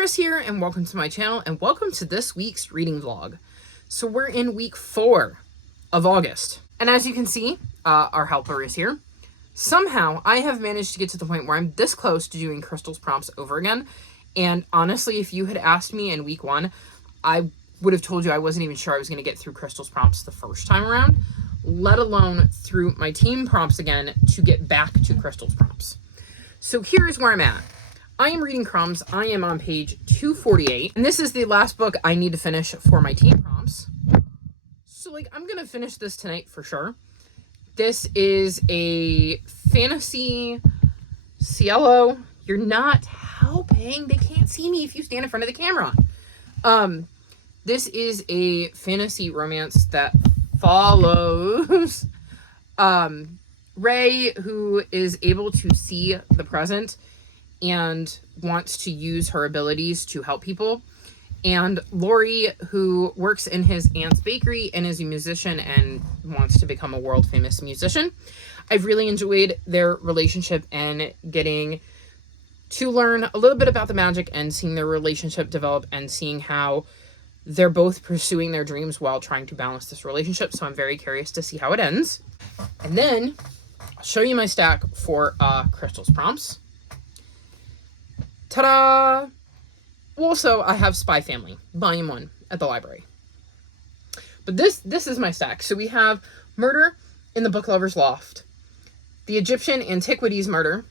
Chris here, and welcome to my channel, and welcome to this week's reading vlog. So we're in week 4 of August, and as you can see, our helper is here. Somehow, I have managed to get to the point where I'm this close to doing Crystal's prompts over again, and honestly, if you had asked me in week 1, I would have told you I wasn't even sure I was going to get through Crystal's prompts the first time around, let alone through my team prompts again to get back to Crystal's prompts. So here's where I'm at. I am reading Crumbs. I am on page 248, and this is the last book I need to finish for my team prompts. So, I'm going to finish this tonight for sure. This is a fantasy Cielo. You're not helping. They can't see me if you stand in front of the camera. This is a fantasy romance that follows Ray, who is able to see the present and wants to use her abilities to help people, and Lori, who works in his aunt's bakery and is a musician and wants to become a world famous musician. I've really enjoyed their relationship and getting to learn a little bit about the magic and seeing their relationship develop and seeing how they're both pursuing their dreams while trying to balance this relationship. So I'm very curious to see how it ends. And then I'll show you my stack for Crystal's prompts. Ta-da! Also, I have Spy Family, Volume 1 at the library. But this is my stack. So we have Murder in the Book Lover's Loft, the Egyptian Antiquities Murder,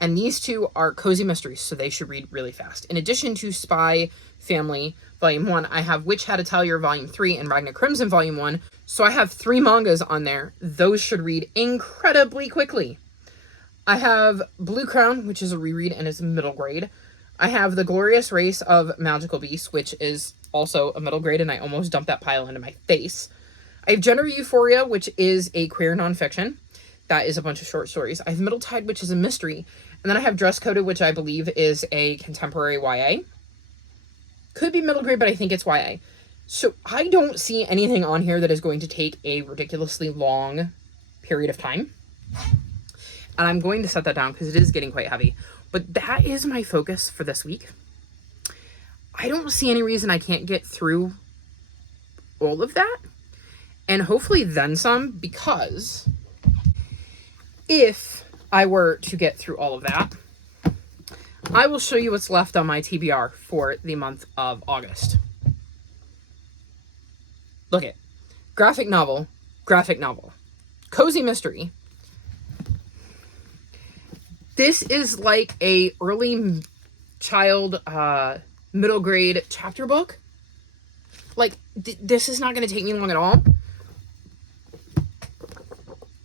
and these two are cozy mysteries, so they should read really fast. In addition to Spy Family, Volume 1, I have Witch Hat Atelier, Volume 3, and Ragnar Crimson, Volume 1. So I have 3 mangas on there. Those should read incredibly quickly. I have Blue Crown, which is a reread and is middle grade. I have The Glorious Race of Magical Beasts, which is also a middle grade, and I almost dumped that pile into my face. I have Gender Euphoria, which is a queer nonfiction. That is a bunch of short stories. I have Middle Tide, which is a mystery. And then I have Dress Coded, which I believe is a contemporary YA. Could be middle grade, but I think it's YA. So I don't see anything on here that is going to take a ridiculously long period of time. And I'm going to set that down because it is getting quite heavy. But that is my focus for this week. I don't see any reason I can't get through all of that. And hopefully then some, because if I were to get through all of that, I will show you what's left on my TBR for the month of August. Look it. Graphic novel, cozy mystery. This is like a early child, middle grade chapter book. This is not going to take me long at all.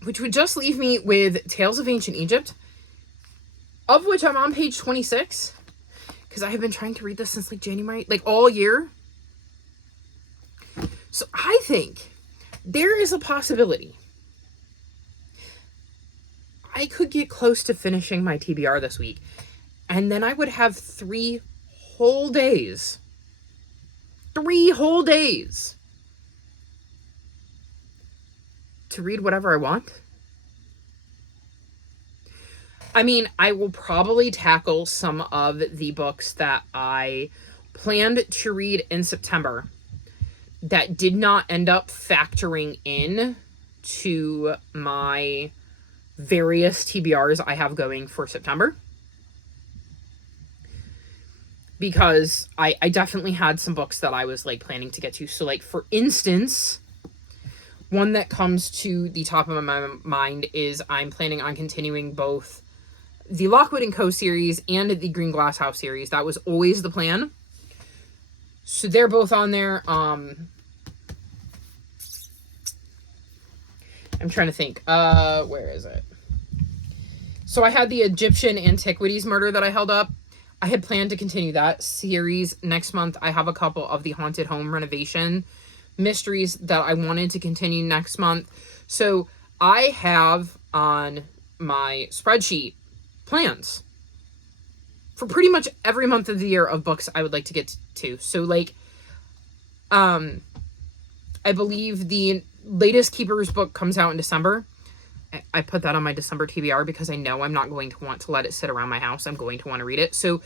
Which would just leave me with Tales of Ancient Egypt, of which I'm on page 26. Because I have been trying to read this since January, all year. So I think there is a possibility I could get close to finishing my TBR this week, and then I would have 3 whole days. 3 whole days to read whatever I want. I mean, I will probably tackle some of the books that I planned to read in September that did not end up factoring in to my various TBRs I have going for September, because I definitely had some books that I was planning to get to. So for instance, one that comes to the top of my mind is I'm planning on continuing both the Lockwood & Co. series and the Green Glass House series. That was always the plan. So they're both on there. I'm trying to think. Where is it? So I had the Egyptian Antiquities Murder that I held up. I had planned to continue that series next month. I have a couple of the Haunted Home renovation mysteries that I wanted to continue next month. So I have on my spreadsheet plans for pretty much every month of the year of books I would like to get to. So I believe the latest Keeper's book comes out in December. I put that on my December TBR because I know I'm not going to want to let it sit around my house. I'm going to want to read it. So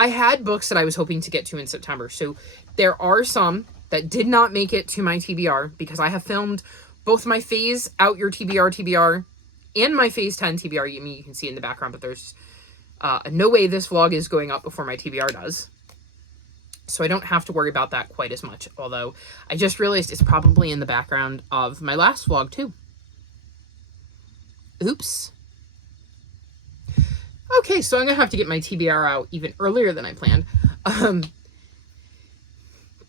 I had books that I was hoping to get to in September. So there are some that did not make it to my TBR because I have filmed both my Phase Out Your TBR and my Phase 10 TBR. I mean, you can see in the background, but there's no way this vlog is going up before my TBR does. So I don't have to worry about that quite as much. Although I just realized it's probably in the background of my last vlog too. Oops. Okay, so I'm going to have to get my TBR out even earlier than I planned.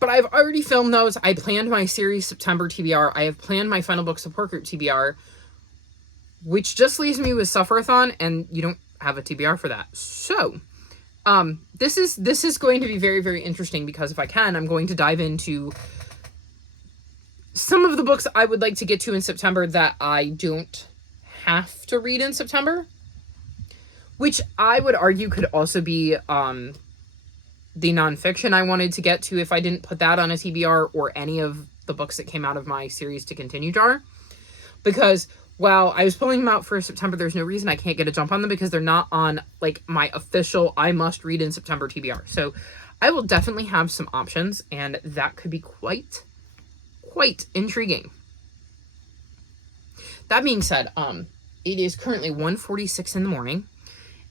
But I've already filmed those. I planned my series September TBR. I have planned my Final Book Support Group TBR, which just leaves me with Sufferathon, and you don't have a TBR for that. So, this is going to be very, very interesting because if I can, I'm going to dive into some of the books I would like to get to in September that I don't have to read in September, which I would argue could also be the nonfiction I wanted to get to if I didn't put that on a TBR, or any of the books that came out of my series to continue jar. Because while I was pulling them out for September, there's no reason I can't get a jump on them because they're not on like my official I must read in September TBR. So I will definitely have some options, and that could be quite intriguing. That being said, it is currently 1:46 in the morning.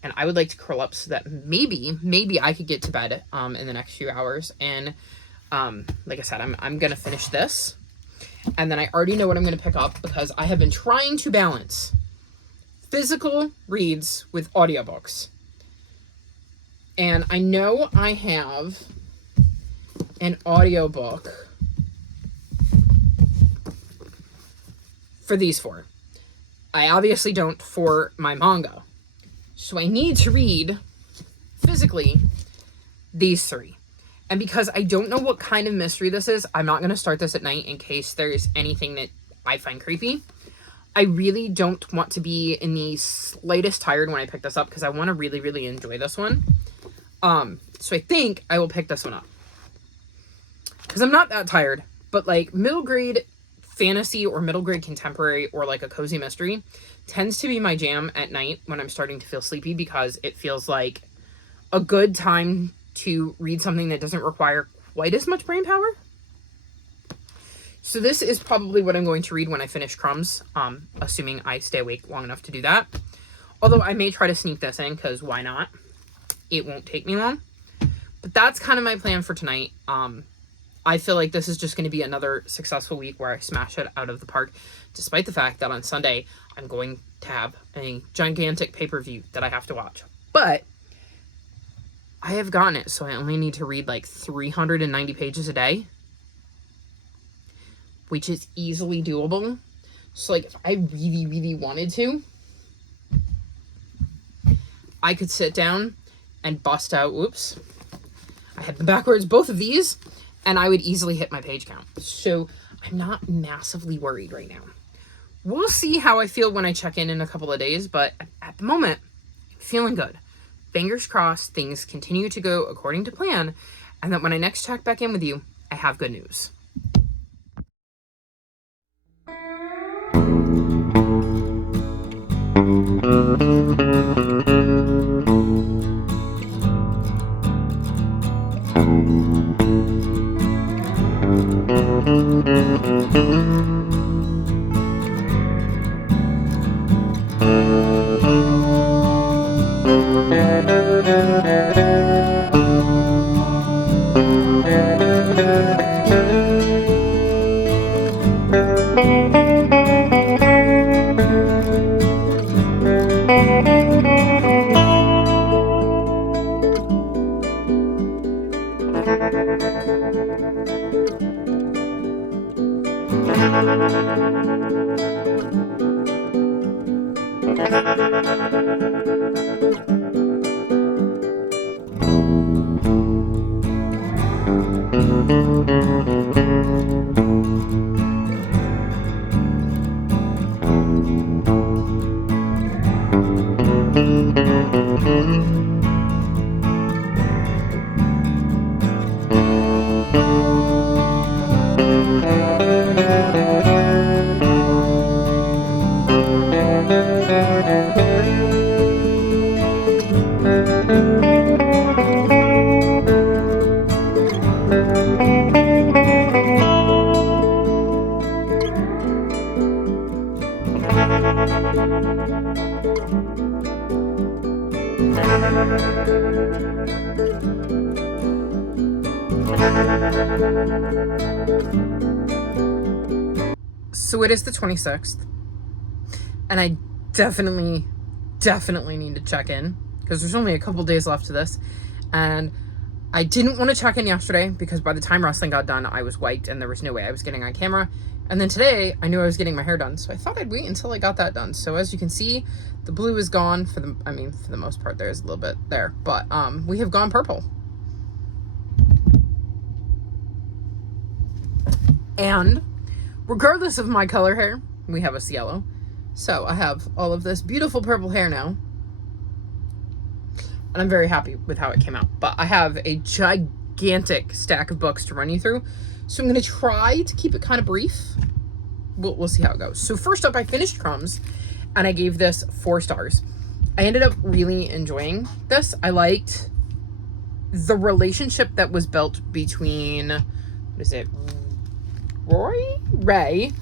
And I would like to curl up so that maybe I could get to bed in the next few hours. And like I said, I'm going to finish this. And then I already know what I'm going to pick up because I have been trying to balance physical reads with audiobooks. And I know I have an audiobook for these four. I obviously don't for my manga. So I need to read physically these three. And because I don't know what kind of mystery this is, I'm not going to start this at night in case there's anything that I find creepy. I really don't want to be in the slightest tired when I pick this up because I want to really, really enjoy this one. So I think I will pick this one up. Because I'm not that tired, but like middle grade fantasy or middle grade contemporary or like a cozy mystery tends to be my jam at night when I'm starting to feel sleepy because it feels like a good time to read something that doesn't require quite as much brain power. So this is probably what I'm going to read when I finish Crumbs, assuming I stay awake long enough to do that. Although I may try to sneak this in because why not? It won't take me long. But that's kind of my plan for tonight. I feel like this is just going to be another successful week where I smash it out of the park, despite the fact that on Sunday, I'm going to have a gigantic pay-per-view that I have to watch. But I have gotten it, so I only need to read like 390 pages a day, which is easily doable. So like if I really, really wanted to, I could sit down and bust out, whoops, I had them backwards, both of these, and I would easily hit my page count. So I'm not massively worried right now. We'll see how I feel when I check in a couple of days, but at the moment, I'm feeling good. Fingers crossed things continue to go according to plan, and that when I next check back in with you, I have good news. So it is the 26th, and I definitely need to check in because there's only a couple days left to this, and I didn't want to check in yesterday because by the time wrestling got done, I was wiped and there was no way I was getting on camera. And then today, I knew I was getting my hair done, so I thought I'd wait until I got that done. So as you can see, the blue is gone for the most part. There's a little bit there, but we have gone purple. And regardless of my color hair, we have a yellow. So I have all of this beautiful purple hair now. And I'm very happy with how it came out. But I have a gigantic stack of books to run you through. So I'm going to try to keep it kind of brief. We'll see how it goes. So first up, I finished Crumbs, and I gave this 4 stars. I ended up really enjoying this. I liked the relationship that was built between, what is it, Ray,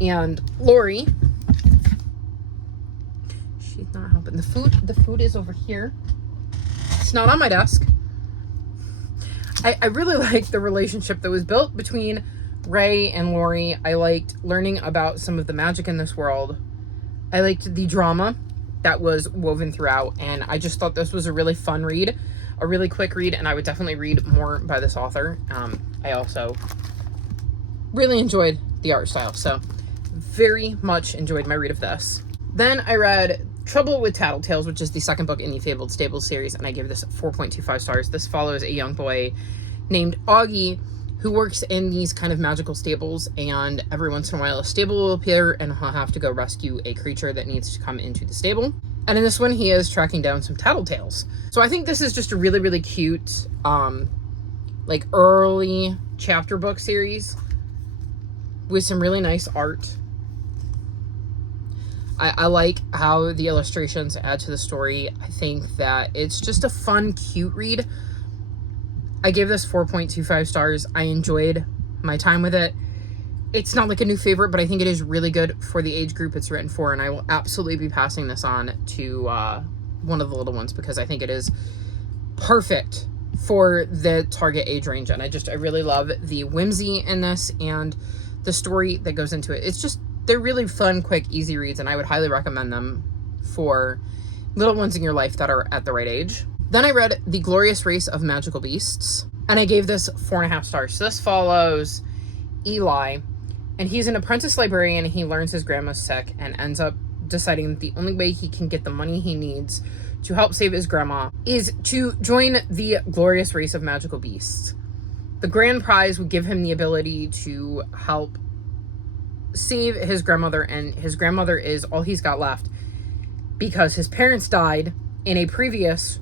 and Lori. She's not helping. The food is over here. It's not on my desk. I really liked the relationship that was built between Ray and Lori. I liked learning about some of the magic in this world. I liked the drama that was woven throughout, and I just thought this was a really fun read, a really quick read, and I would definitely read more by this author. I also really enjoyed the art style, so very much enjoyed my read of this. Then I read Trouble with Tattletales, which is the second book in the Fabled Stables series, and I gave this 4.25 stars. This follows a young boy named Augie who works in these kind of magical stables, and every once in a while a stable will appear and he'll have to go rescue a creature that needs to come into the stable. And in this one, he is tracking down some tattletales. So I think this is just a really, really cute, like early chapter book series with some really nice art. I like how the illustrations add to the story. I think that it's just a fun, cute read. I gave this 4.25 stars. I enjoyed my time with it. It's not like a new favorite, but I think it is really good for the age group it's written for, and I will absolutely be passing this on to one of the little ones because I think it is perfect for the target age range, and I really love the whimsy in this and the story that goes into it. They're really fun, quick, easy reads, and I would highly recommend them for little ones in your life that are at the right age. Then I read The Glorious Race of Magical Beasts, and I gave this 4.5 stars. So this follows Eli, and he's an apprentice librarian. He learns his grandma's sick and ends up deciding that the only way he can get the money he needs to help save his grandma is to join the Glorious Race of Magical Beasts. The grand prize would give him the ability to help save his grandmother, and his grandmother is all he's got left because his parents died in a previous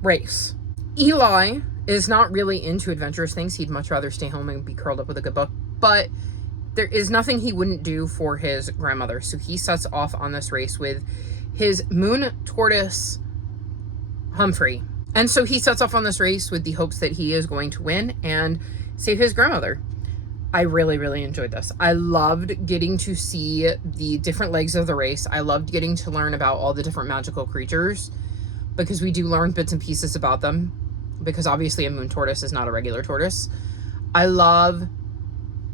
race. Eli is not really into adventurous things. He'd much rather stay home and be curled up with a good book, but there is nothing he wouldn't do for his grandmother. So he sets off on this race with his moon tortoise, Humphrey. And so he sets off on this race with the hopes that he is going to win and save his grandmother. I really, really enjoyed this. I loved getting to see the different legs of the race. I loved getting to learn about all the different magical creatures because we do learn bits and pieces about them because obviously a moon tortoise is not a regular tortoise. I love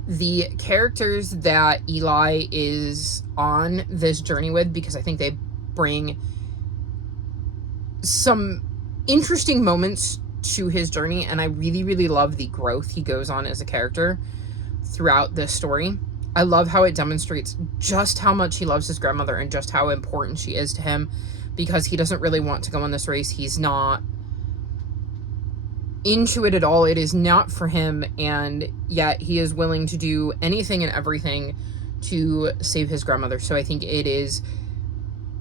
the characters that Eli is on this journey with because I think they bring some interesting moments to his journey, and I really, really love the growth he goes on as a character throughout this story. I love how it demonstrates just how much he loves his grandmother and just how important she is to him because he doesn't really want to go on this race. He's not into it at all. It is not for him, and yet he is willing to do anything and everything to save his grandmother. So I think it is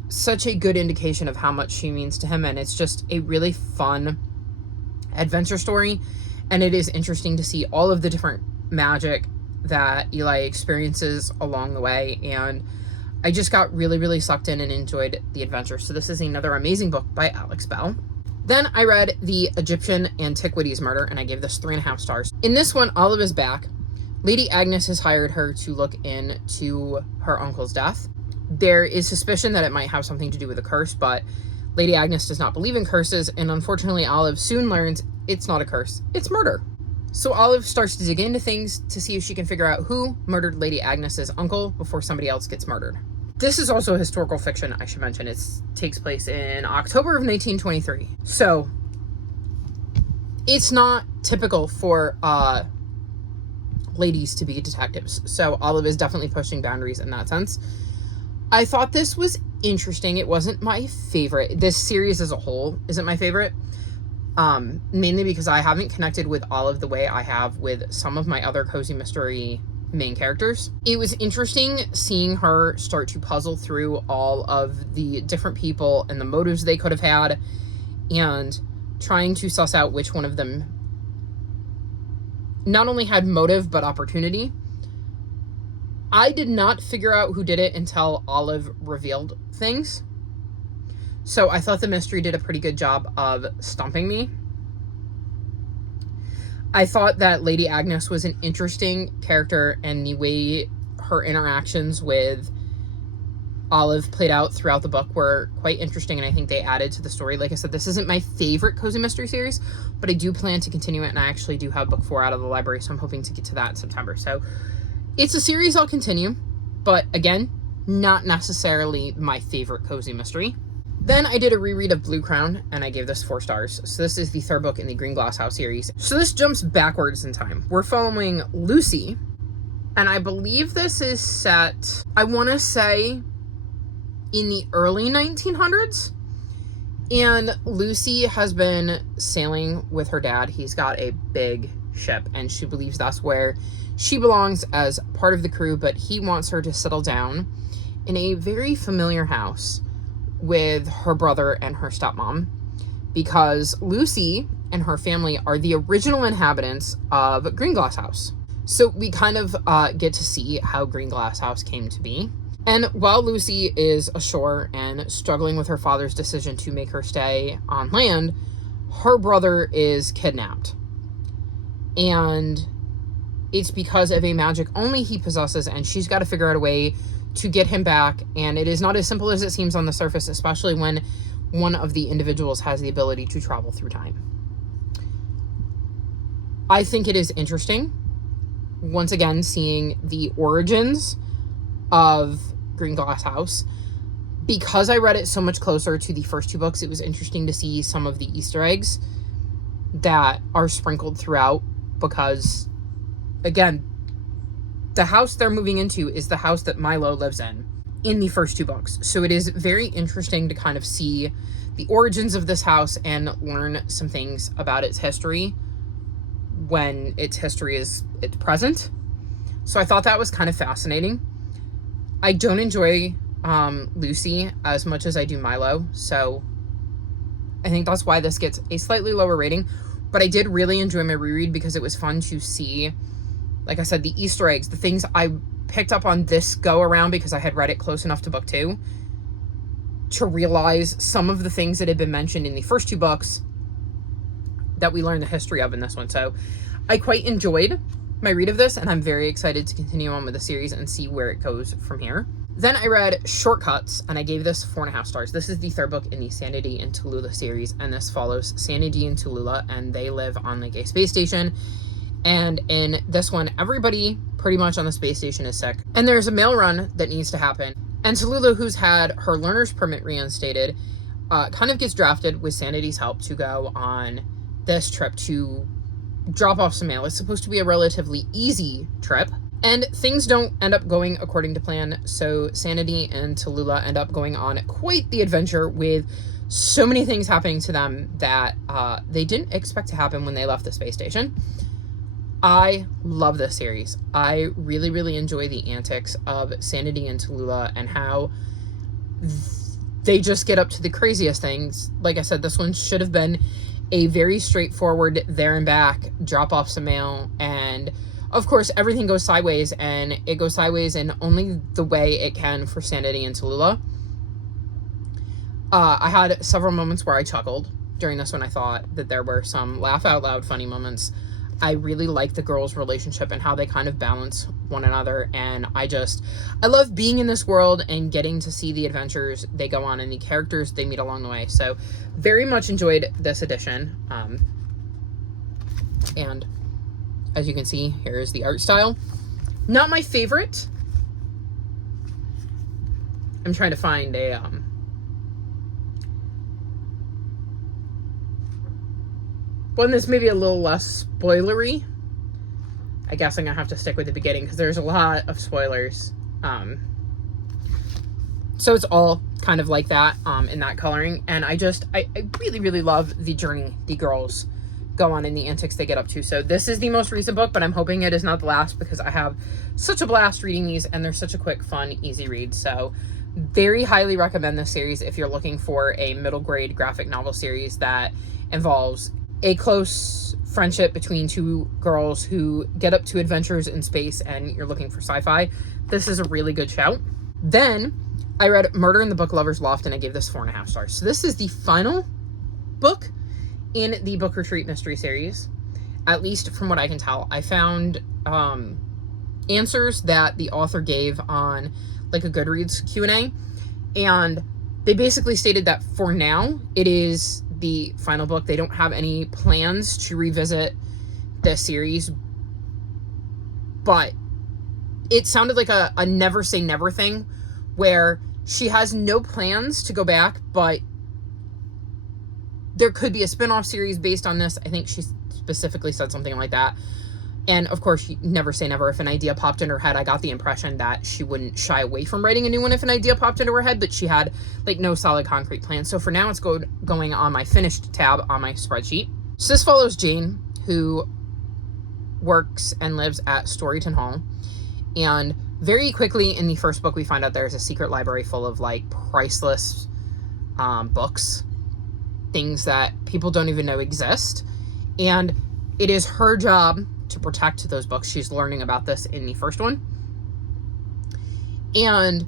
such a good indication of how much she means to him, and it's just a really fun adventure story, and it is interesting to see all of the different magic that Eli experiences along the way, and I just got really, really sucked in and enjoyed the adventure. So this is another amazing book by Alex Bell. Then I read The Egyptian Antiquities Murder, and I gave this 3.5 stars. In this one, Olive is back. Lady Agnes has hired her to look into her uncle's death. There is suspicion that it might have something to do with a curse, but Lady Agnes does not believe in curses, and unfortunately Olive soon learns it's not a curse, it's murder. So Olive starts to dig into things to see if she can figure out who murdered Lady Agnes's uncle before somebody else gets murdered. This is also historical fiction, I should mention. It takes place in October of 1923. So it's not typical for ladies to be detectives. So Olive is definitely pushing boundaries in that sense. I thought this was interesting. It wasn't my favorite. This series as a whole isn't my favorite. Mainly because I haven't connected with Olive the way I have with some of my other cozy mystery main characters. It was interesting seeing her start to puzzle through all of the different people and the motives they could have had, and trying to suss out which one of them not only had motive but opportunity. I did not figure out who did it until Olive revealed things. So I thought the mystery did a pretty good job of stumping me. I thought that Lady Agnes was an interesting character, and the way her interactions with Olive played out throughout the book were quite interesting, and I think they added to the story. Like I said, this isn't my favorite cozy mystery series, but I do plan to continue it, and I actually do have book 4 out of the library, so I'm hoping to get to that in September. So it's a series I'll continue, but again, not necessarily my favorite cozy mystery. Then I did a reread of Blue Crown, and I gave this 4 stars. So this is the 3rd book in the Green Glass House series. So this jumps backwards in time. We're following Lucy, and I believe this is set, I want to say, in the early 1900s. And Lucy has been sailing with her dad. He's got a big ship, and she believes that's where she belongs as part of the crew, but he wants her to settle down in a very familiar house with her brother and her stepmom, because Lucy and her family are the original inhabitants of Green Glass House. So we kind of get to see how Green Glass House came to be. And while Lucy is ashore and struggling with her father's decision to make her stay on land, her brother is kidnapped. And it's because of a magic only he possesses, and she's got to figure out a way to get him back. And it is not as simple as it seems on the surface, especially when one of the individuals has the ability to travel through time. I think it is interesting, once again, seeing the origins of Green Glass House. Because I read it so much closer to the first 2 books, it was interesting to see some of the Easter eggs that are sprinkled throughout, because, again, the house they're moving into is the house that Milo lives in the first 2 books. So it is very interesting to kind of see the origins of this house and learn some things about its history when its history is its present. So I thought that was kind of fascinating. I don't enjoy Lucy as much as I do Milo, so I think that's why this gets a slightly lower rating. But I did really enjoy my reread because it was fun to see, like I said, the Easter eggs, the things I picked up on this go around because I had read it close enough to book 2 to realize some of the things that had been mentioned in the first 2 books that we learned the history of in this one. So I quite enjoyed my read of this, and I'm very excited to continue on with the series and see where it goes from here. Then I read Shortcuts, and I gave this 4.5 stars. This is the 3rd book in the Sanity and Tallulah series, and this follows Sanity and Tallulah, and they live on like a space station. And in this one, everybody pretty much on the space station is sick, and there's a mail run that needs to happen. And Tallulah, who's had her learner's permit reinstated, kind of gets drafted with Sanity's help to go on this trip to drop off some mail. It's supposed to be a relatively easy trip, and things don't end up going according to plan. So Sanity and Tallulah end up going on quite the adventure with so many things happening to them that they didn't expect to happen when they left the space station. I love this series. I really, really enjoy the antics of Sanity and Tallulah and how they just get up to the craziest things. Like I said, this one should have been a very straightforward there and back, drop off some mail, and of course everything goes sideways, and it goes sideways in only the way it can for Sanity and Tallulah. I had several moments where I chuckled during this one. I thought that there were some laugh out loud funny moments. I really like the girls' relationship and how they kind of balance one another, and I love being in this world and getting to see the adventures they go on and the characters they meet along the way. So very much enjoyed this edition. And as you can see, here is the art style. Not my favorite. I'm trying to find a one that's maybe a little less spoilery. I guess I'm gonna have to stick with the beginning because there's a lot of spoilers. So it's all kind of like that in that coloring. And I really, really love the journey the girls go on and the antics they get up to. So this is the most recent book, but I'm hoping it is not the last because I have such a blast reading these and they're such a quick, fun, easy read. So very highly recommend this series if you're looking for a middle grade graphic novel series that involves a close friendship between two girls who get up to adventures in space and you're looking for sci-fi. This is a really good shout. Then I read Murder in the Book Lover's Loft and I gave this 4.5 stars. So this is the final book in the Book Retreat mystery series, at least from what I can tell. I found answers that the author gave on like a Goodreads Q&A, and they basically stated that for now it is the final book. They don't have any plans to revisit this series, but it sounded like a never say never thing where she has no plans to go back, but there could be a spin-off series based on this. I think she specifically said something like that. And of course, you never say never. If an idea popped in her head, I got the impression that she wouldn't shy away from writing a new one if an idea popped into her head, but she had like no solid concrete plan. So for now, it's going on my finished tab on my spreadsheet. So this follows Jane, who works and lives at Storyton Hall. And very quickly in the first book, we find out there's a secret library full of like priceless books, things that people don't even know exist. And it is her job to protect those books. She's learning about this in the first one. And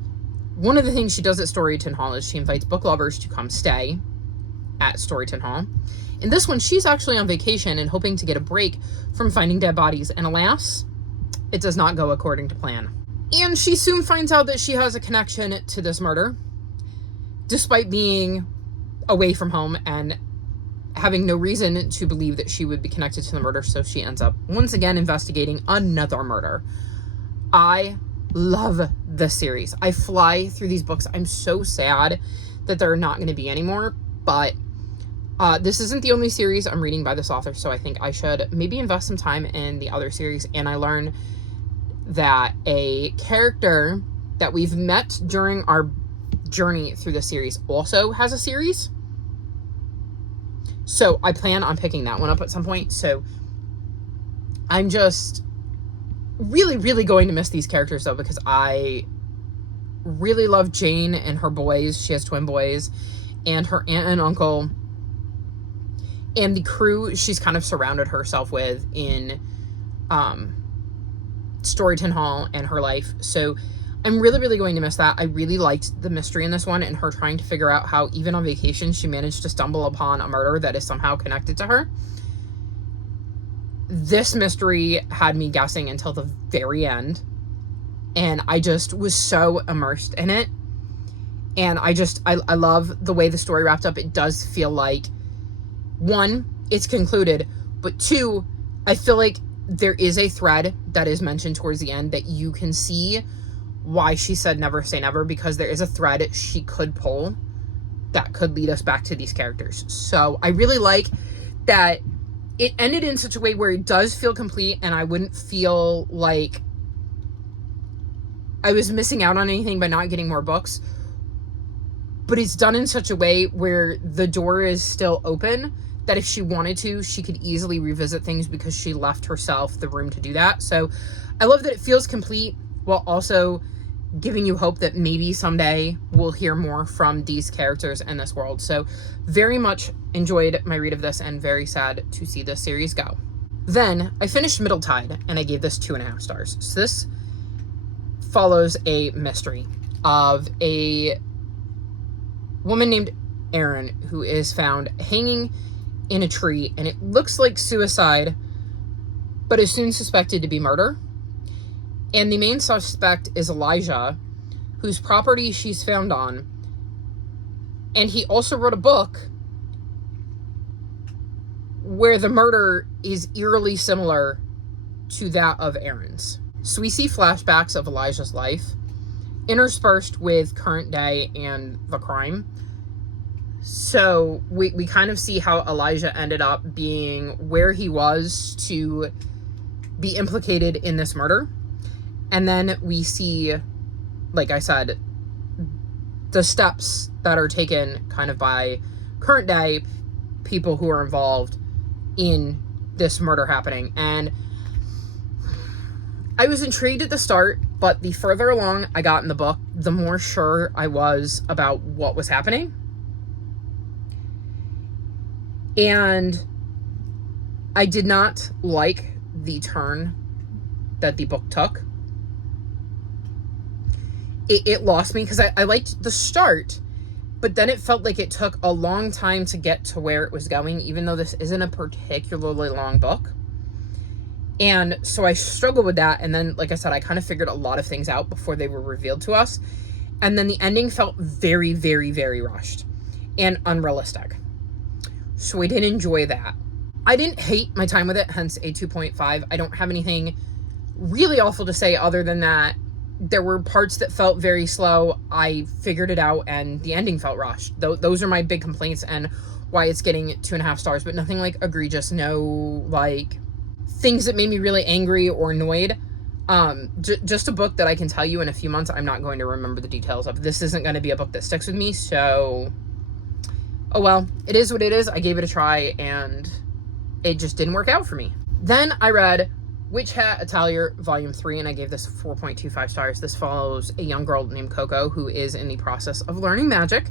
one of the things she does at Storyton Hall is she invites book lovers to come stay at Storyton Hall. In this one, she's actually on vacation and hoping to get a break from finding dead bodies. And alas, it does not go according to plan. And she soon finds out that she has a connection to this murder, despite being away from home and having no reason to believe that she would be connected to the murder. So she ends up once again investigating another murder. I love this series. I fly through these books. I'm so sad that there are not going to be any more, but this isn't the only series I'm reading by this author, so I think I should maybe invest some time in the other series. And I learned that a character that we've met during our journey through the series also has a series. So I plan on picking that one up at some point. So I'm just really, really going to miss these characters though, because I really love Jane and her boys. She has twin boys, and her aunt and uncle, and the crew she's kind of surrounded herself with in Storyton Hall and her life. So I'm really, really going to miss that. I really liked the mystery in this one and her trying to figure out how even on vacation she managed to stumble upon a murder that is somehow connected to her. This mystery had me guessing until the very end, and I just was so immersed in it. And I love the way the story wrapped up. It does feel like, one, it's concluded, but two, I feel like there is a thread that is mentioned towards the end that you can see why she said never say never, because there is a thread she could pull that could lead us back to these characters. So I really like that it ended in such a way where it does feel complete, and I wouldn't feel like I was missing out on anything by not getting more books. But it's done in such a way where the door is still open, that if she wanted to, she could easily revisit things because she left herself the room to do that. So I love that it feels complete while also giving you hope that maybe someday we'll hear more from these characters in this world. So very much enjoyed my read of this and very sad to see this series go. Then I finished Middle Tide and I gave this 2.5 stars. So this follows a mystery of a woman named Erin who is found hanging in a tree, and it looks like suicide, but is soon suspected to be murder. And the main suspect is Elijah, whose property she's found on. And he also wrote a book where the murder is eerily similar to that of Aaron's. So we see flashbacks of Elijah's life interspersed with current day and the crime. So we kind of see how Elijah ended up being where he was to be implicated in this murder. And then we see, like I said, the steps that are taken kind of by current day people who are involved in this murder happening. And I was intrigued at the start, but the further along I got in the book, the more sure I was about what was happening. And I did not like the turn that the book took. It lost me because I liked the start, but then it felt like it took a long time to get to where it was going, even though this isn't a particularly long book. And so I struggled with that. And then, like I said, I kind of figured a lot of things out before they were revealed to us. And then the ending felt very, very, very rushed and unrealistic. So I didn't enjoy that. I didn't hate my time with it, hence a 2.5. I don't have anything really awful to say other than that there were parts that felt very slow. I figured it out, and the ending felt rushed. Those are my big complaints and why it's getting 2.5 stars, but nothing like egregious. No, like, things that made me really angry or annoyed. Just a book that I can tell you in a few months I'm not going to remember the details of. This isn't going to be a book that sticks with me, so oh well, it is what it is. I gave it a try, and it just didn't work out for me. Then I read Witch Hat Atelier Volume 3, and I gave this 4.25 stars. This follows a young girl named Coco who is in the process of learning magic,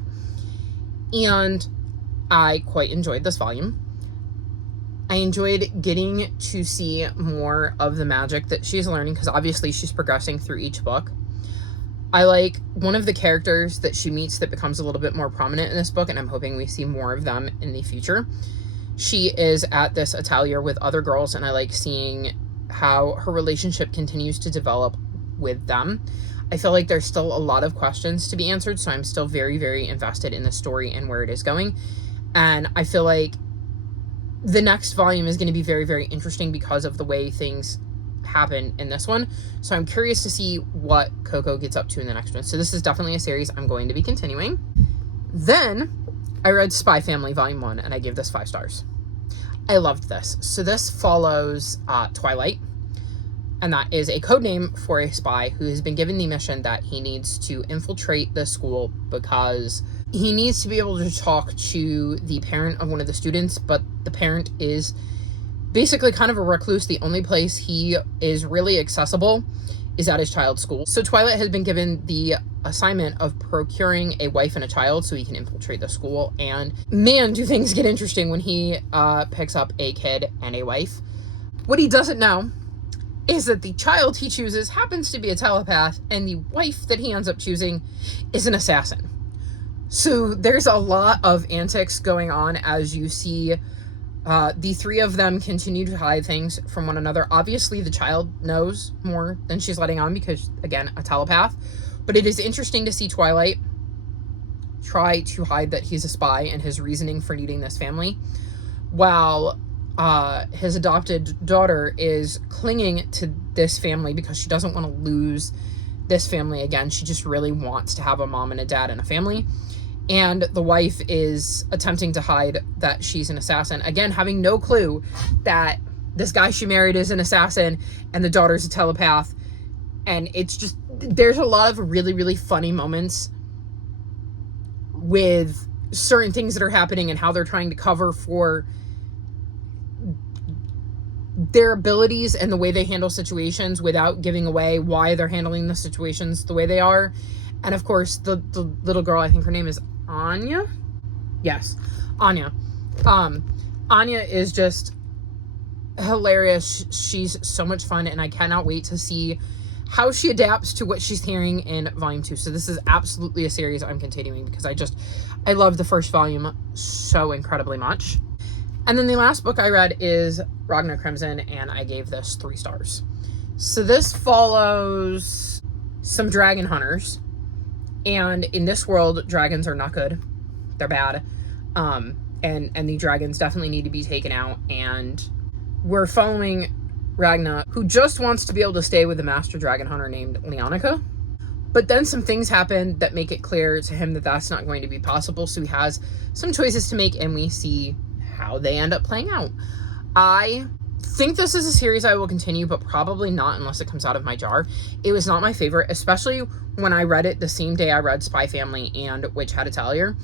and I quite enjoyed this volume. I enjoyed getting to see more of the magic that she's learning, because obviously she's progressing through each book. I like one of the characters that she meets that becomes a little bit more prominent in this book, and I'm hoping we see more of them in the future. She is at this atelier with other girls, and I like seeing how her relationship continues to develop with them. I feel like there's still a lot of questions to be answered, so I'm still very, very invested in the story and where it is going. And I feel like the next volume is going to be very, very interesting because of the way things happen in this one. So I'm curious to see what Coco gets up to in the next one. So this is definitely a series I'm going to be continuing. Then I read Spy Family Volume 1, and I gave this 5 stars. I loved this. So this follows Twilight, and that is a code name for a spy who has been given the mission that he needs to infiltrate the school because he needs to be able to talk to the parent of one of the students, but the parent is basically kind of a recluse. The only place he is really accessible is at his child's school. So Twilight has been given the assignment of procuring a wife and a child so he can infiltrate the school. And man, do things get interesting when he picks up a kid and a wife. What he doesn't know is that the child he chooses happens to be a telepath, and the wife that he ends up choosing is an assassin. So there's a lot of antics going on as you see the three of them continue to hide things from one another. Obviously, the child knows more than she's letting on because, again, a telepath. But it is interesting to see Twilight try to hide that he's a spy and his reasoning for needing this family, while his adopted daughter is clinging to this family because she doesn't want to lose this family again. She just really wants to have a mom and a dad and a family. And the wife is attempting to hide that she's an assassin. Again, having no clue that this guy she married is an assassin and the daughter's a telepath. And it's just, there's a lot of really, really funny moments with certain things that are happening and how they're trying to cover for their abilities and the way they handle situations without giving away why they're handling the situations the way they are. And of course, the little girl, I think her name is Anya? Yes, Anya. Anya is just hilarious. She's so much fun, and I cannot wait to see how she adapts to what she's hearing in Volume 2. So this is absolutely a series I'm continuing because I love the first volume so incredibly much. And then the last book I read is Ragnar Crimson, and I gave this 3 stars. So this follows some dragon hunters, and in this world, dragons are not good. They're bad. And the dragons definitely need to be taken out, and we're following Ragna, who just wants to be able to stay with a master dragon hunter named Leonica. But then some things happen that make it clear to him that that's not going to be possible, so he has some choices to make, and we see how they end up playing out. I think this is a series I will continue, but probably not unless it comes out of my jar. It was not my favorite, especially when I read it the same day I read Spy Family and Witch Hat Atelier,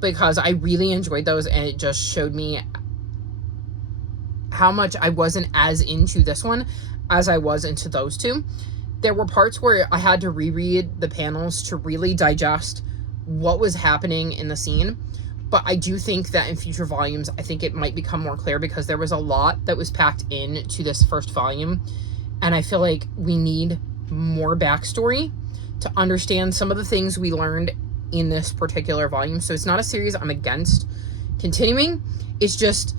because I really enjoyed those, and it just showed me how much I wasn't as into this one as I was into those two. There were parts where I had to reread the panels to really digest what was happening in the scene. But I do think that in future volumes, I think it might become more clear, because there was a lot that was packed into this first volume. And I feel like we need more backstory to understand some of the things we learned in this particular volume. So it's not a series I'm against continuing. It's just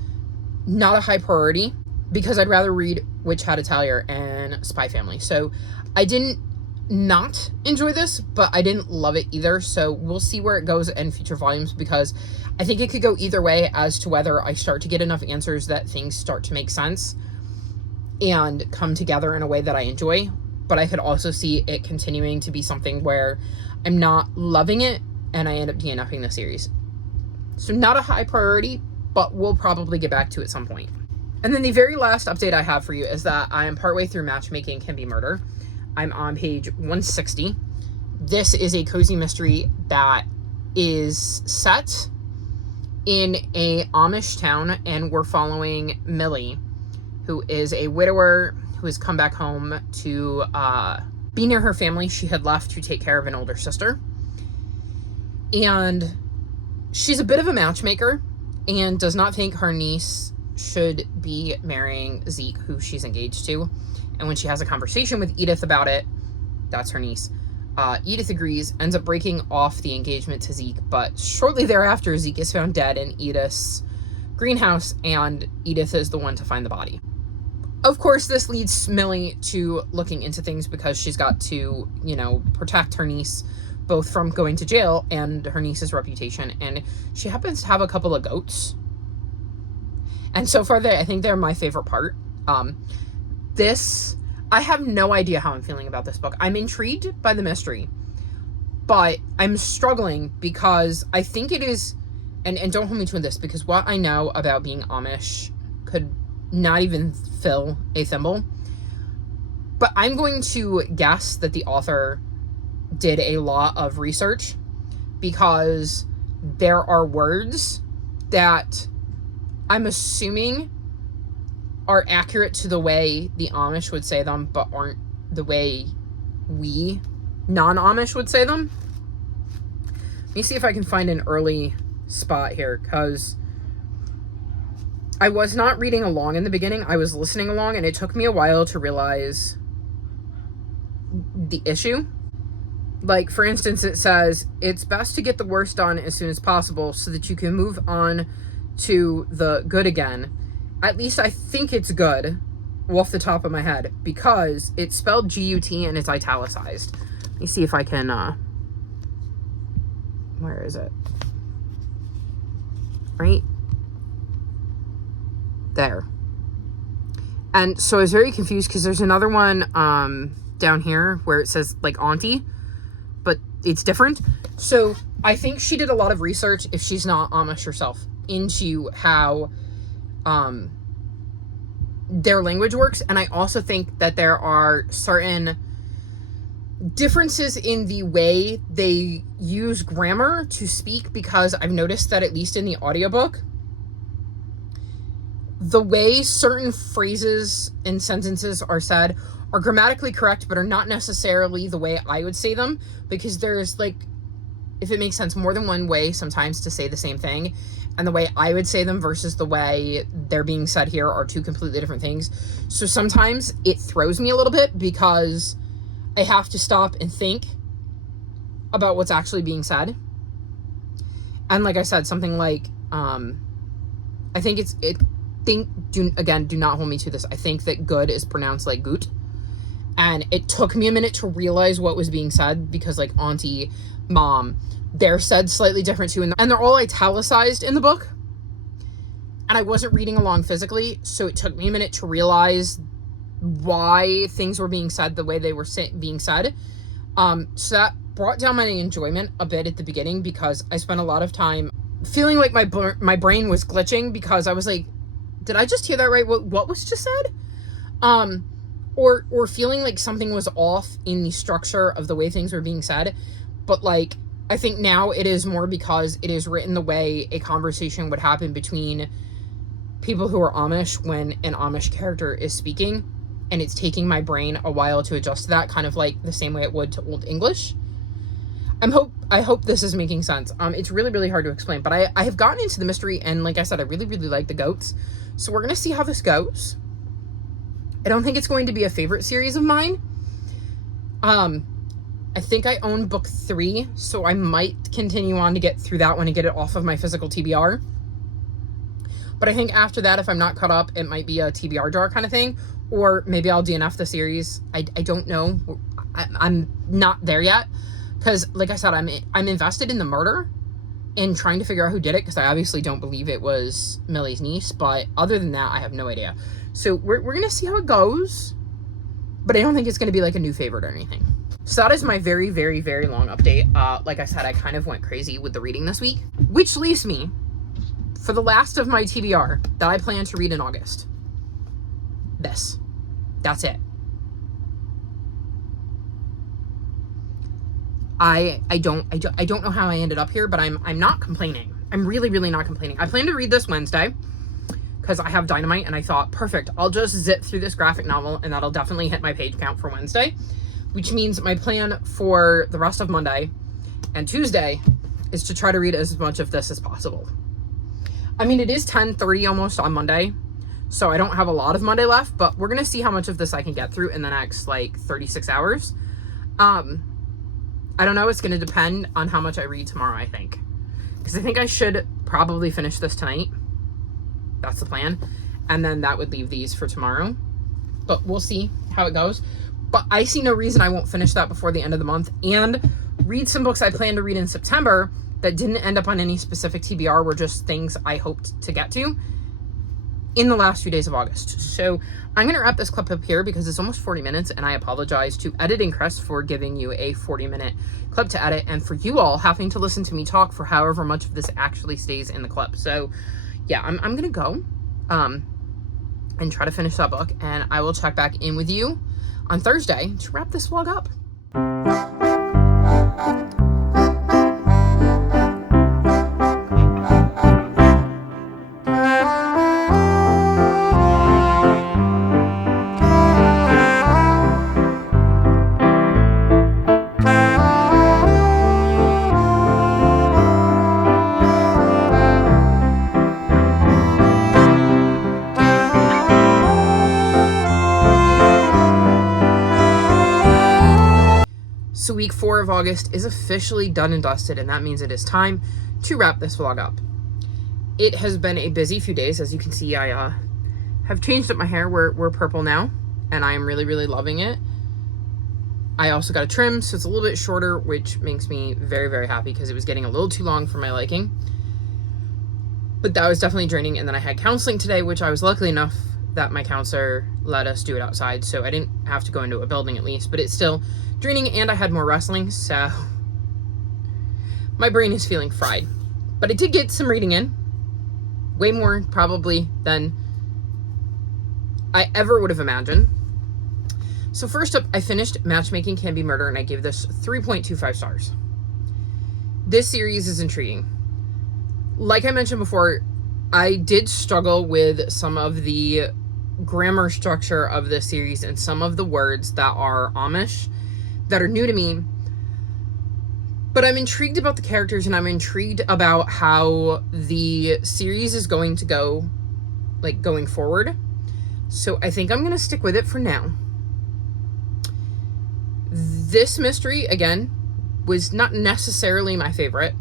not a high priority, because I'd rather read Witch Hat Atelier and Spy Family. So I didn't not enjoy this, but I didn't love it either. So we'll see where it goes in future volumes, because I think it could go either way as to whether I start to get enough answers that things start to make sense and come together in a way that I enjoy. But I could also see it continuing to be something where I'm not loving it and I end up DNFing the series. So not a high priority, but we'll probably get back to it at some point. And then the very last update I have for you is that I am partway through Matchmaking Can Be Murder. I'm on page 160. This is a cozy mystery that is set in a Amish town, and we're following Millie, who is a widower who has come back home to be near her family. She had left to take care of an older sister. And she's a bit of a matchmaker and does not think her niece should be marrying Zeke, who she's engaged to. And when she has a conversation with Edith about it, that's her niece, Edith agrees, ends up breaking off the engagement to Zeke, but shortly thereafter, Zeke is found dead in Edith's greenhouse, and Edith is the one to find the body. Of course, this leads Millie to looking into things, because she's got to, protect her niece, both from going to jail and her niece's reputation, and she happens to have a couple of goats. And so far, I think they're my favorite part. I have no idea how I'm feeling about this book. I'm intrigued by the mystery, but I'm struggling because I think it is, and don't hold me to this, because what I know about being Amish could not even fill a thimble, but I'm going to guess that the author did a lot of research, because there are words that I'm assuming are accurate to the way the Amish would say them, but aren't the way we non-Amish would say them. Let me see if I can find an early spot here, because I was not reading along in the beginning. I was listening along, and it took me a while to realize the issue. Like, for instance, it says, it's best to get the worst done as soon as possible so that you can move on to the good again. At least I think it's good, off the top of my head, because it's spelled G-U-T and it's italicized. Let me see if I can, where is it? Right there. And so I was very confused, because there's another one down here where it says, like, auntie, but it's different. So I think she did a lot of research, if she's not Amish herself, into how their language works. And I also think that there are certain differences in the way they use grammar to speak, because I've noticed that, at least in the audiobook, the way certain phrases and sentences are said are grammatically correct, but are not necessarily the way I would say them, because there's, like, if it makes sense, more than one way sometimes to say the same thing, and the way I would say them versus the way they're being said here are two completely different things. So sometimes it throws me a little bit, because I have to stop and think about what's actually being said. And like I said, something like, I think do not hold me to this. I think that good is pronounced like goot, And it took me a minute to realize what was being said, because like auntie, mom, they're said slightly different too. And they're all italicized in the book. And I wasn't reading along physically, so it took me a minute to realize why things were being said the way they were being said. So that brought down my enjoyment a bit at the beginning, because I spent a lot of time feeling like my brain was glitching, because I was like, did I just hear that right? What was just said? Or feeling like something was off in the structure of the way things were being said. But like, I think now it is more because it is written the way a conversation would happen between people who are Amish when an Amish character is speaking, and it's taking my brain a while to adjust to that, kind of like the same way it would to Old English. I hope this is making sense. It's really, really hard to explain, but I have gotten into the mystery, and like I said, I really, really like the goats. So we're going to see how this goes. I don't think it's going to be a favorite series of mine. I think I own book 3, so I might continue on to get through that one and get it off of my physical TBR. But I think after that, if I'm not caught up, it might be a TBR jar kind of thing. Or maybe I'll DNF the series. I don't know. I'm not there yet. Because, like I said, I'm invested in the murder and trying to figure out who did it. Because I obviously don't believe it was Millie's niece. But other than that, I have no idea. So we're going to see how it goes. But I don't think it's going to be like a new favorite or anything. So that is my very, very, very long update. Like I said, I kind of went crazy with the reading this week. Which leaves me for the last of my TBR that I plan to read in August. That's it. I don't know how I ended up here, but I'm not complaining. I'm really, really not complaining. I plan to read this Wednesday because I have Dynamite, and I thought, perfect, I'll just zip through this graphic novel and that'll definitely hit my page count for Wednesday, which means my plan for the rest of Monday and Tuesday is to try to read as much of this as possible. I mean, it is 10:30 almost on Monday, so I don't have a lot of Monday left, but we're going to see how much of this I can get through in the next, like, 36 hours. I don't know. It's going to depend on how much I read tomorrow, I think. Because I think I should probably finish this tonight. That's the plan. And then that would leave these for tomorrow. But we'll see how it goes. But I see no reason I won't finish that before the end of the month. And read some books I plan to read in September that didn't end up on any specific TBR, were just things I hoped to get to in the last few days of August. So I'm going to wrap this clip up here because it's almost 40 minutes, and I apologize to Editing Crest for giving you a 40-minute clip to edit, and for you all having to listen to me talk for however much of this actually stays in the clip. So yeah, I'm going to go and try to finish that book, and I will check back in with you on Thursday to wrap this vlog up. So week 4 of August is officially done and dusted, and that means it is time to wrap this vlog up. It has been a busy few days. As you can see, I have changed up my hair. We're purple now, and I am really, really loving it. I also got a trim, so it's a little bit shorter, which makes me very, very happy because it was getting a little too long for my liking. But that was definitely draining, and then I had counseling today, which I was lucky enough that my counselor let us do it outside, so I didn't have to go into a building at least, but it's still draining, and I had more wrestling, so my brain is feeling fried. But I did get some reading in, way more probably than I ever would have imagined. So first up, I finished Matchmaking Can Be Murder, and I gave this 3.25 stars. This series is intriguing. Like I mentioned before, I did struggle with some of the grammar structure of this series and some of the words that are Amish that are new to me. But I'm intrigued about the characters, and I'm intrigued about how the series is going to go, like, going forward. So I think I'm going to stick with it for now. This mystery, again, was not necessarily my favorite,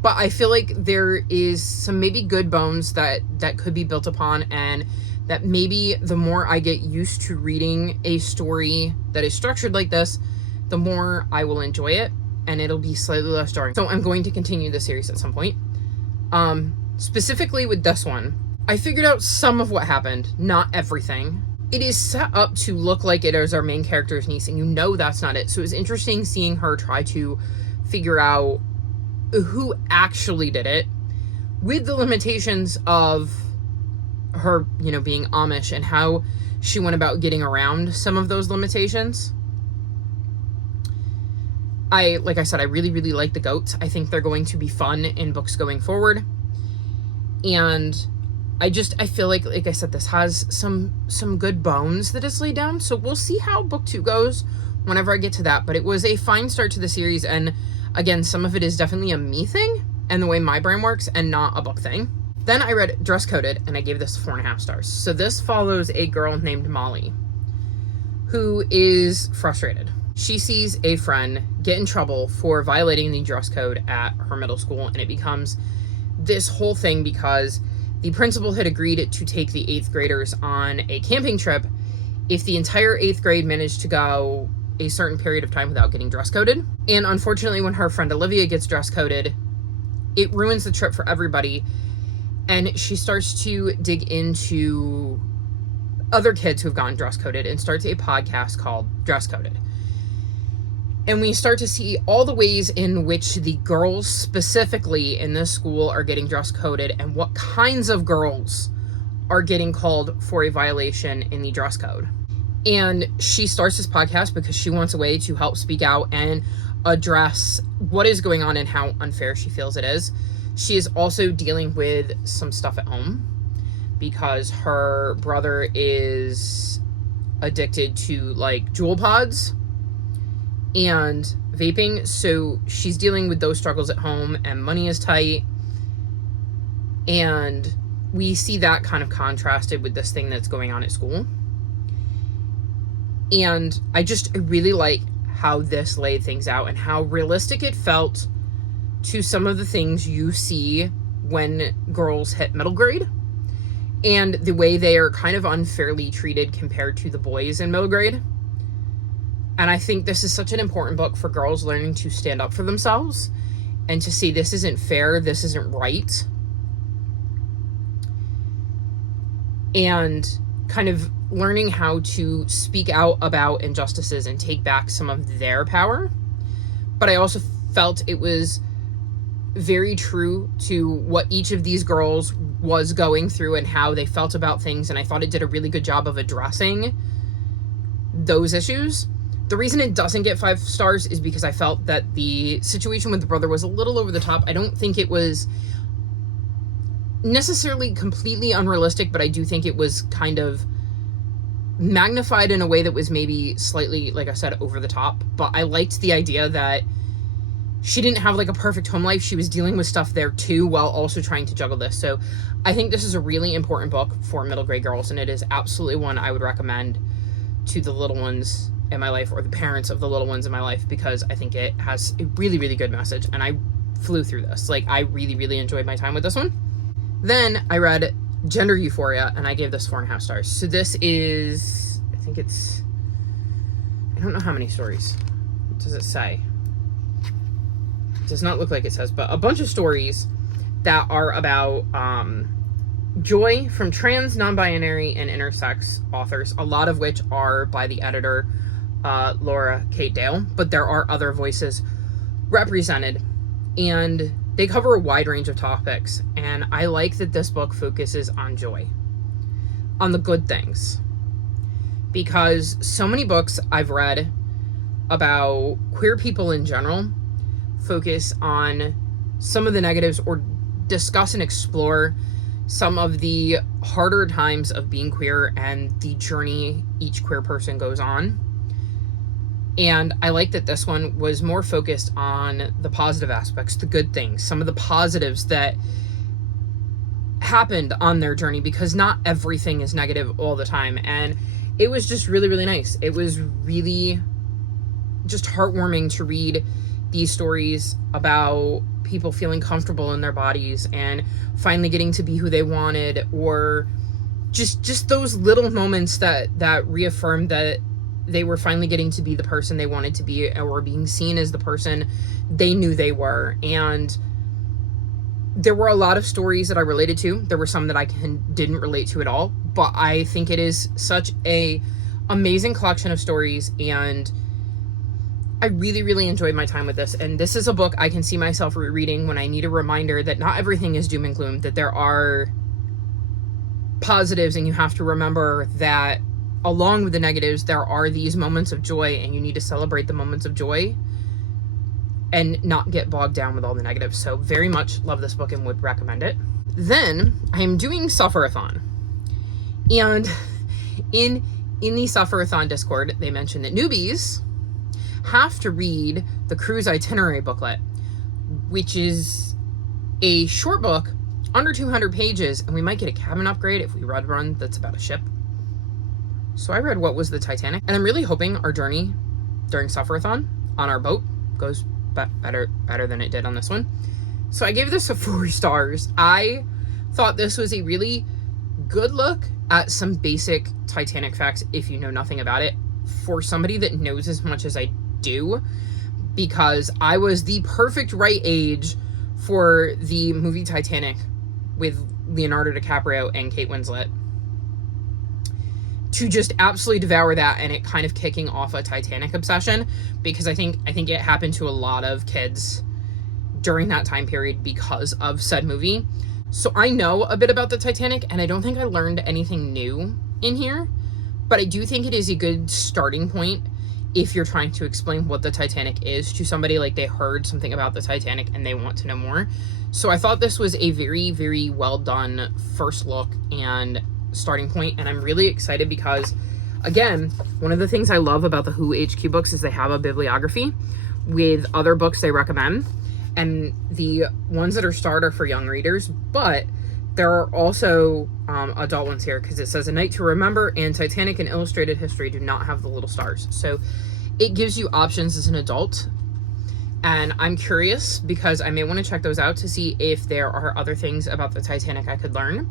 but I feel like there is some maybe good bones that could be built upon, and that maybe the more I get used to reading a story that is structured like this, the more I will enjoy it, and it'll be slightly less jarring. So I'm going to continue the series at some point. Specifically with this one, I figured out some of what happened, not everything. It is set up to look like it is our main character's niece, and you know that's not it. So it was interesting seeing her try to figure out who actually did it, with the limitations of her, being Amish, and how she went about getting around some of those limitations. Like I said, I really, really like the goats. I think they're going to be fun in books going forward. And I feel like I said, this has some good bones that is laid down. So we'll see how book 2 goes whenever I get to that. But it was a fine start to the series. And again, some of it is definitely a me thing and the way my brain works, and not a book thing. Then I read Dress Coded, and I gave this 4.5 stars. So this follows a girl named Molly, who is frustrated. She sees a friend get in trouble for violating the dress code at her middle school, and it becomes this whole thing because the principal had agreed to take the 8th graders on a camping trip if the entire 8th grade managed to go a certain period of time without getting dress coded. And unfortunately, when her friend Olivia gets dress coded, it ruins the trip for everybody. And she starts to dig into other kids who have gotten dress coded and starts a podcast called Dress Coded. And we start to see all the ways in which the girls specifically in this school are getting dress coded, and what kinds of girls are getting called for a violation in the dress code. And she starts this podcast because she wants a way to help speak out and address what is going on and how unfair she feels it is. She is also dealing with some stuff at home because her brother is addicted to Juul pods and vaping. So she's dealing with those struggles at home, and money is tight. And we see that kind of contrasted with this thing that's going on at school. And I really like how this laid things out and how realistic it felt to some of the things you see when girls hit middle grade, and the way they are kind of unfairly treated compared to the boys in middle grade. And I think this is such an important book for girls learning to stand up for themselves and to see this isn't fair, this isn't right. And kind of learning how to speak out about injustices and take back some of their power. But I also felt it was very true to what each of these girls was going through and how they felt about things. And I thought it did a really good job of addressing those issues. The reason it doesn't get 5 stars is because I felt that the situation with the brother was a little over the top. I don't think it was necessarily completely unrealistic, but I do think it was kind of magnified in a way that was maybe slightly, like I said, over the top. But I liked the idea that she didn't have a perfect home life. She was dealing with stuff there too, while also trying to juggle this. So I think this is a really important book for middle grade girls, and it is absolutely one I would recommend to the little ones in my life, or the parents of the little ones in my life, because I think it has a really, really good message. And I flew through this. I really, really enjoyed my time with this one. Then I read Gender Euphoria, and I gave this 4.5 stars. So this is, I don't know how many stories. What does it say? It does not look like it says, but a bunch of stories that are about joy from trans, non-binary, and intersex authors, a lot of which are by the editor, Laura Kate Dale, but there are other voices represented, and they cover a wide range of topics. And I like that this book focuses on joy, on the good things, because so many books I've read about queer people in general focus on some of the negatives, or discuss and explore some of the harder times of being queer and the journey each queer person goes on. And I like that this one was more focused on the positive aspects, the good things, some of the positives that happened on their journey, because not everything is negative all the time. And it was just really, really nice. It was really just heartwarming to read these stories about people feeling comfortable in their bodies and finally getting to be who they wanted, or just those little moments that reaffirmed that they were finally getting to be the person they wanted to be, or being seen as the person they knew they were. And there were a lot of stories that I related to. There were some that I didn't relate to at all, but I think it is such a amazing collection of stories, and I really, really enjoyed my time with this. And this is a book I can see myself rereading when I need a reminder that not everything is doom and gloom, that there are positives, and you have to remember that along with the negatives, there are these moments of joy, and you need to celebrate the moments of joy and not get bogged down with all the negatives. So very much love this book and would recommend it. Then I'm doing Suffer-a-thon. And in the Suffer-a-thon Discord, they mentioned that newbies have to read the cruise itinerary booklet, which is a short book under 200 pages, and we might get a cabin upgrade if we read one that's about a ship. So I read What Was the Titanic, and I'm really hoping our journey during Suffer-a-thon on our boat goes better than it did on this one. So I gave this a 4 stars. I thought this was a really good look at some basic Titanic facts if you know nothing about it, for somebody that knows as much as I do, because I was the perfect right age for the movie Titanic with Leonardo DiCaprio and Kate Winslet to just absolutely devour that, and it kind of kicking off a Titanic obsession, because I think it happened to a lot of kids during that time period because of said movie. So I know a bit about the Titanic, and I don't think I learned anything new in here, but I do think it is a good starting point if you're trying to explain what the Titanic is to somebody, like they heard something about the Titanic and they want to know more. So I thought this was a very, very well done first look and starting point, and I'm really excited because, again, one of the things I love about the Who HQ books is they have a bibliography with other books they recommend, and the ones that are starred are for young readers, but there are also adult ones here, because it says A Night to Remember and Titanic and Illustrated History do not have the little stars. So it gives you options as an adult, and I'm curious because I may want to check those out to see if there are other things about the Titanic I could learn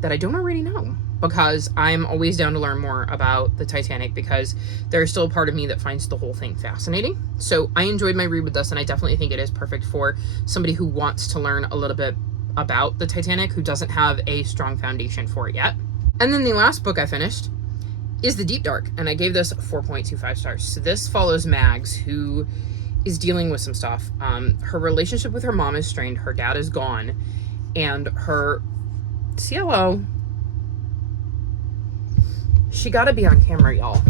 that I don't already know, because I'm always down to learn more about the Titanic, because there's still a part of me that finds the whole thing fascinating. So I enjoyed my read with this, and I definitely think it is perfect for somebody who wants to learn a little bit about the Titanic, who doesn't have a strong foundation for it yet. And then the last book I finished is The Deep Dark, and I gave this 4.25 stars. So this follows Mags, who is dealing with some stuff. Her relationship with her mom is strained, her dad is gone, and her CLO, she gotta be on camera, y'all.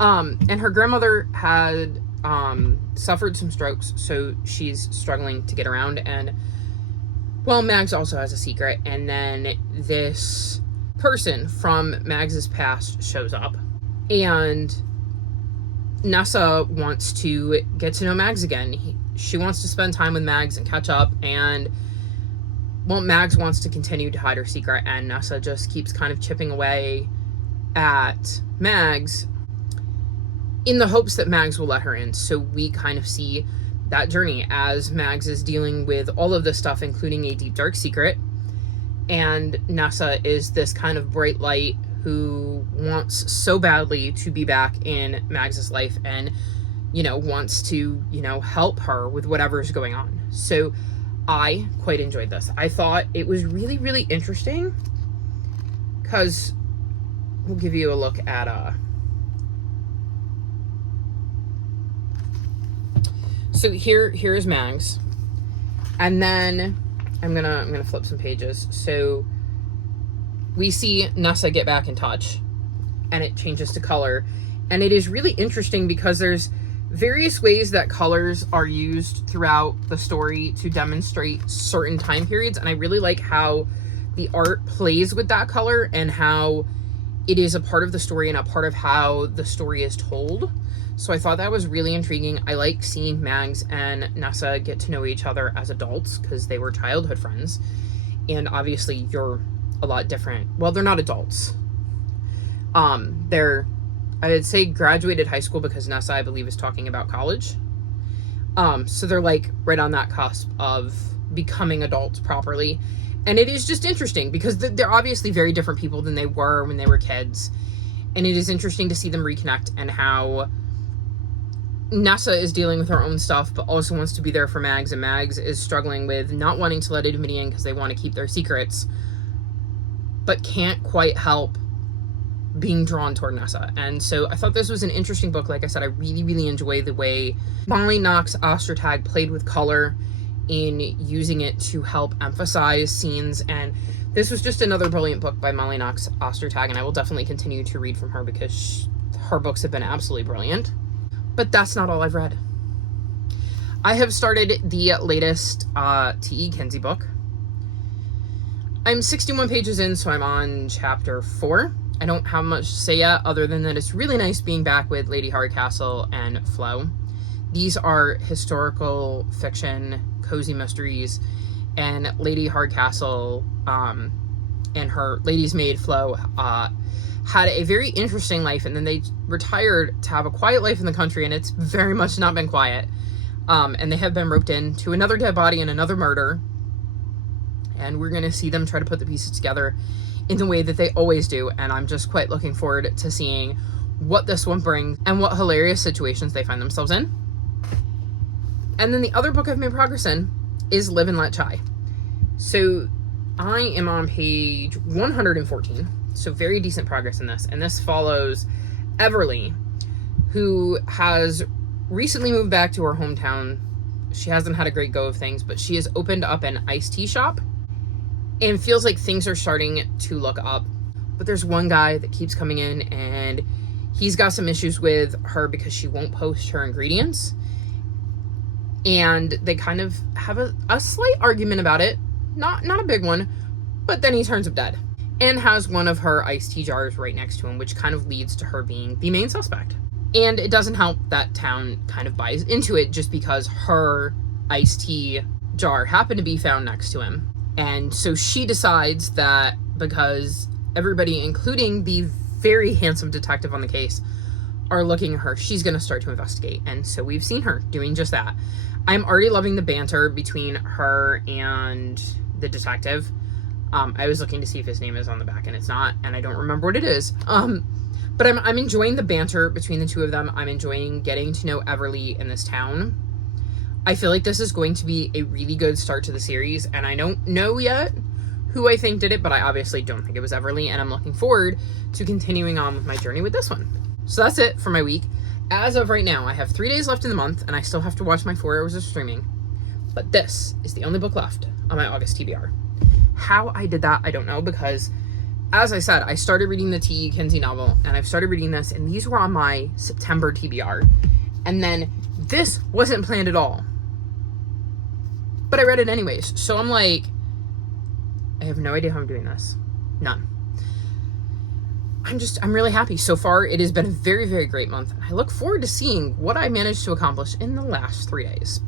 And her grandmother had suffered some strokes, so she's struggling to get around, and well, Mags also has a secret, and then this person from Mags's past shows up, and Nessa wants to get to know Mags again. She wants to spend time with Mags and catch up, and well, Mags wants to continue to hide her secret, and Nessa just keeps kind of chipping away at Mags in the hopes that Mags will let her in. So we kind of see that journey as Mags is dealing with all of this stuff, including a deep, dark secret. And Nessa is this kind of bright light who wants so badly to be back in Mags's life and, wants to, help her with whatever's going on. So I quite enjoyed this. I thought it was really, really interesting, because we'll give you a look at so here's Mags, and then I'm gonna flip some pages. So we see Nessa get back in touch, and it changes to color, and it is really interesting because there's various ways that colors are used throughout the story to demonstrate certain time periods, and I really like how the art plays with that color and how it is a part of the story and a part of how the story is told. So I thought that was really intriguing. I like seeing Mags and Nessa get to know each other as adults, because they were childhood friends, and obviously you're a lot different. Well, they're not adults. They're, I would say, graduated high school, because Nessa, I believe, is talking about college. So they're like right on that cusp of becoming adults properly. And it is just interesting because they're obviously very different people than they were when they were kids. And it is interesting to see them reconnect, and how Nessa is dealing with her own stuff, but also wants to be there for Mags, and Mags is struggling with not wanting to let anybody in because they want to keep their secrets, but can't quite help being drawn toward Nessa. And so I thought this was an interesting book. Like I said, I really, really enjoy the way Molly Knox Ostertag played with color in using it to help emphasize scenes. And this was just another brilliant book by Molly Knox Ostertag, and I will definitely continue to read from her because her books have been absolutely brilliant. But that's not all I've read. I have started the latest T.E. Kinsey book. I'm 61 pages in, so I'm on chapter 4. I don't have much to say yet, other than that it's really nice being back with Lady Hardcastle and Flo. These are historical fiction, cozy mysteries, and Lady Hardcastle and her lady's maid, Flo, had a very interesting life, and then they retired to have a quiet life in the country, and it's very much not been quiet. And they have been roped into another dead body and another murder, and we're going to see them try to put the pieces together in the way that they always do, and I'm just quite looking forward to seeing what this one brings and what hilarious situations they find themselves in. And then the other book I've made progress in is Live and Let Chai. So I am on page 114, so very decent progress in this, and this follows Everly, who has recently moved back to her hometown. She hasn't had a great go of things, but she has opened up an iced tea shop and feels like things are starting to look up. But there's one guy that keeps coming in, and he's got some issues with her because she won't post her ingredients. And they kind of have a slight argument about it. Not a big one, but then he turns up dead and has one of her iced tea jars right next to him, which kind of leads to her being the main suspect. And it doesn't help that town kind of buys into it just because her iced tea jar happened to be found next to him. And so she decides that because everybody, including the very handsome detective on the case, are looking at her, she's going to start to investigate. And so we've seen her doing just that. I'm already loving the banter between her and the detective. I was looking to see if his name is on the back, and it's not, and I don't remember what it is. But I'm enjoying the banter between the two of them. I'm enjoying getting to know Everly in this town. I feel like this is going to be a really good start to the series, and I don't know yet who I think did it, but I obviously don't think it was Everly, and I'm looking forward to continuing on with my journey with this one. So that's it for my week. As of right now, I have 3 days left in the month, and I still have to watch my 4 hours of streaming. But this is the only book left on my August TBR. How I did that, I don't know, because, as I said, I started reading the T.E. Kinsey novel, and I've started reading this, and these were on my September TBR. And then this wasn't planned at all. But I read it anyways, so I'm like, I have no idea how I'm doing this. None. I'm really happy. So far, it has been a very, very great month. And I look forward to seeing what I managed to accomplish in the last 3 days.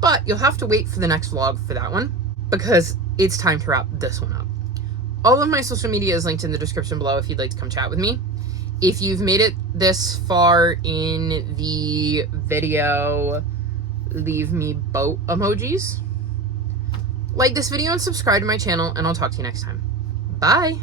But you'll have to wait for the next vlog for that one, because it's time to wrap this one up. All of my social media is linked in the description below if you'd like to come chat with me. If you've made it this far in the video, leave me boat emojis. Like this video and subscribe to my channel, and I'll talk to you next time. Bye!